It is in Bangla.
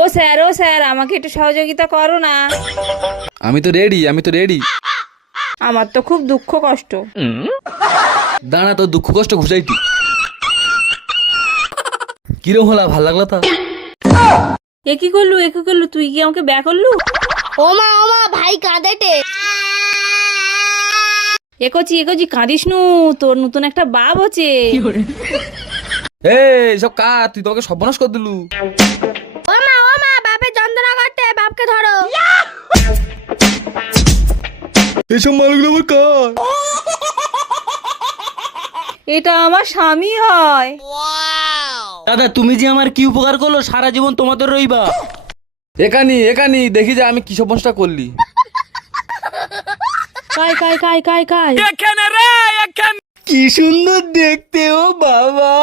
ও স্যার আমাকে একটু সহযোগিতা করো না। আমি তো রেডি। আমার তো খুব দুঃখ কষ্ট। দাঁড়া, তোর দুঃখ কষ্ট ঘুষাইটি। কিরম হলা, ভাল লাগলো তা? এ কি করলু তুই কি আমাকে ব্যা করলু? ওমা ভাই কাঁদেটে। একজি কাঁদিস নু, তোর নতুন একটা বাপ আছে। এই সব কার, তুই তোমাকে সর্বনাশ করে দিলু। ওমা বাপের যন্ত্রণা করতে, বাপকে ধরো। এইসব মালগুলো আমার কার? এটা আমার স্বামী হয়। দাদা তুমি যে আমার কি উপকার করলো, সারা জীবন তোমাদের রইবা। একানি দেখি যে আমি কি সর্বনাশটা করলি। কাই কি সুন্দর দেখতে ও বাবা।